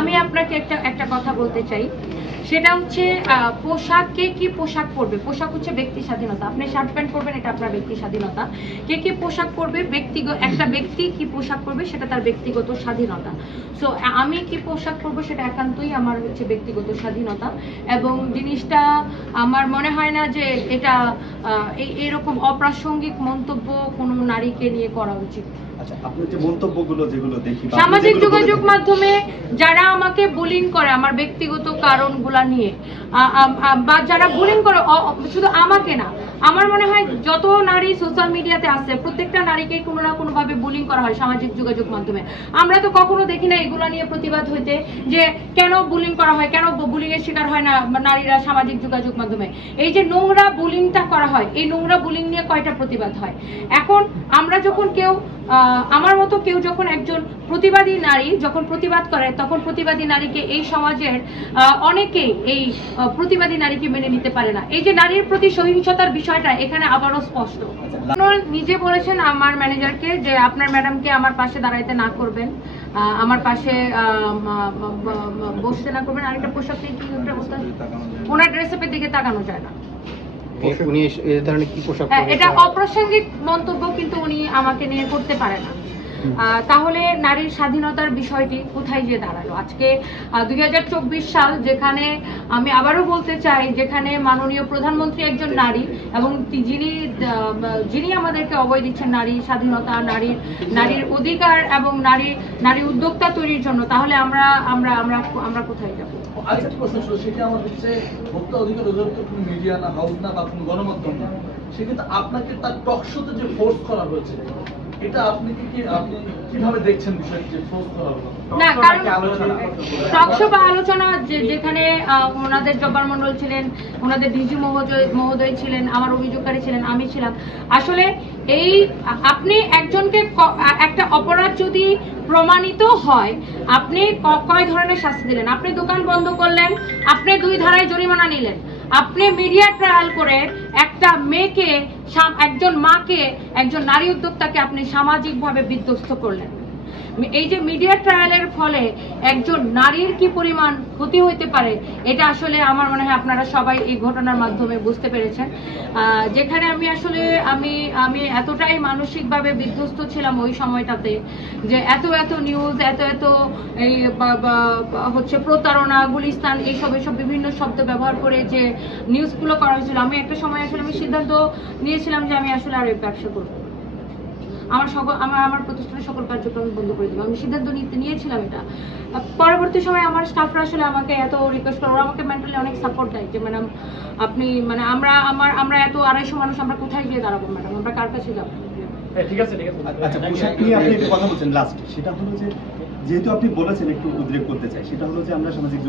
আমি আপনাকে একটা একটা কথা বলতে চাই। সেটা হচ্ছে আহ, পোশাককে কি পোশাক পরবে? পোশাক হচ্ছে ব্যক্তি স্বাধীনতা। আপনি শার্ট প্যান্ট পরবেন এটা আপনার ব্যক্তি স্বাধীনতা। কে কি পোশাক পরবে? ব্যক্তিগত একটা ব্যক্তি কি পোশাক পরবে? সেটা তার ব্যক্তিগত স্বাধীনতা। সো আমি কি পোশাক পরবো সেটা একান্তই আমার হচ্ছে ব্যক্তিগত স্বাধীনতা। এবং জিনিসটা আমার মনে হয় না যে এটা এরকম অপ্রাসঙ্গিক মন্তব্য কোনো নারীকে নিয়ে করা উচিত। আচ্ছা আপনার যে মন্তব্যগুলো যেগুলো দেখি সামাজিক যোগাযোগ মাধ্যমে যারা আমাকে বুলিং করে আমার ব্যক্তিগত কারণগুলা নিয়ে বা যারা বুলিং করে শুধু আমাকে না আমার মনে হয় যত নারী সোশ্যাল মিডিয়াতে আছে প্রত্যেকটা নারীকে কোনো না কোনো ভাবে বুলিং করা হয় সামাজিক যোগাযোগ মাধ্যমে। আমরা তো কখনো দেখি না এগুলো নিয়ে প্রতিবাদ হইতে যে কেন বুলিং করা হয় কেন বুলিং এর শিকার হয় না নারীরা সামাজিক যোগাযোগ মাধ্যমে। এই যে নোংরা বুলিংটা করা হয় এই নোংরা বুলিং নিয়ে কয়টা প্রতিবাদ হয়? এখন আমরা যখন কেউ আমার মতো কেউ যখন একজন প্রতিবাদী নারী যখন প্রতিবাদ করে তখন প্রতিবাদী নারীকে এই সমাজের আহ, অনেকেই এই প্রতিবাদী নারীকে মেনে নিতে পারে না। এই যে নারীর প্রতি সহিংসতার বিষয়টা এখানে আবারও স্পষ্ট। নিজে বলেছেন আমার ম্যানেজারকে যে আপনার ম্যাডামকে আমার পাশে দাঁড়াইতে না করবেন। আমার পাশে বসতে না করবেন। আরেকটা পোশাক নিয়ে কি ওনার ড্রেসআপের দিকে তাকানো যায় না। উনি এই ধরনের কি পোশাক হ্যাঁ এটা অপ্রাসঙ্গিক মন্তব্য কিন্তু উনি আমাকে নিয়ে করতে পারে না। তাহলে নারীর স্বাধীনতার বিষয়টি কোথায় যে দাঁড়াল? আজকে দুই সাল যেখানে আমি আবারও বলতে চাই, যেখানে মাননীয় প্রধানমন্ত্রী একজন নারী এবং যিনি যিনি আমাদেরকে অবয় দিচ্ছেন নারী স্বাধীনতা, নারীর নারীর অধিকার এবং নারী নারী উদ্যোক্তা তৈরির জন্য, তাহলে আমরা আমরা আমরা আমরা কোথায় যাব? সেটা আমার হচ্ছে ভোক্তা অধিকার গণমাধ্যম না, সেক্ষেত্রে আপনাকে তার টক শোতে যে ফোর্স করা হয়েছে এটা আপনি কি আপনি কীভাবে দেখছেন বিষয়টি যে না কারণ টকশো আলোচনা যেখানে ওনাদের জব্বার মন্ডল ছিলেন ওনাদের ডিজি মহোদয় মহোদয় ছিলেন আমার অভিযোগকারী ছিলেন আমি ছিলাম। আসলে এই আপনি একজনকে একটা অপরাধ যদি প্রমাণিত হয় আপনি কয় ধরনের শাস্তি দিলেন? আপনি দোকান বন্ধ করলেন আপনি দুই ধারায় জরিমানা নিলেন। আপনি মিডিয়া ট্রায়াল করে একটা মেয়েকে একজন মাকে একজন নারী উদ্যোক্তাকে আপনি সামাজিকভাবে বিধ্বস্ত করলেন। এই যে মিডিয়া ট্রায়ালের ফলে একজন নারীর কি পরিমাণ ক্ষতি হইতে পারে, এটা আসলে আমার মনে হয় আপনারা সবাই এই ঘটনার মাধ্যমে বুঝতে পেরেছেন যেখানে আমি আসলে আমি আমি এতটাই মানসিকভাবে বিধ্বস্ত ছিলাম ওই সময়টাতে যে এত এত নিউজ এত এত এই হচ্ছে প্রতারণা, গুলিস্তান, এইসব এইসব বিভিন্ন শব্দ ব্যবহার করে যে নিউজগুলো করা হয়েছিল আমি একটা সময় আসলে আমি সিদ্ধান্ত নিয়েছিলাম যে আমি আসলে আর এই ব্যবসা করব। আমার সকল আমার আমার প্রতিষ্ঠানের সকল কার্যক্রম বন্ধ করে দেবো আমি সিদ্ধান্ত নিতে নিয়েছিলাম এটা। পরবর্তী সময় আমার স্টাফরা আসলে আমাকে এত রিকোয়েস্ট করে ওরা আমাকে মেন্টালি অনেক সাপোর্ট দেয় যে ম্যাডাম আপনি মানে আমরা আমার আমরা এত আড়াইশো মানুষ আমরা কোথায় গিয়ে দাঁড়াবো ম্যাডাম আমরা কার কাছে যাব? আচ্ছা পোশাক নিয়ে আপনি একটা কথা বলছেন লাস্ট সেটা হলো যে যেহেতু আপনি বলেছেন একটু উদ্রেক করতে চাই সেটা হলো যে আমরা সামাজিক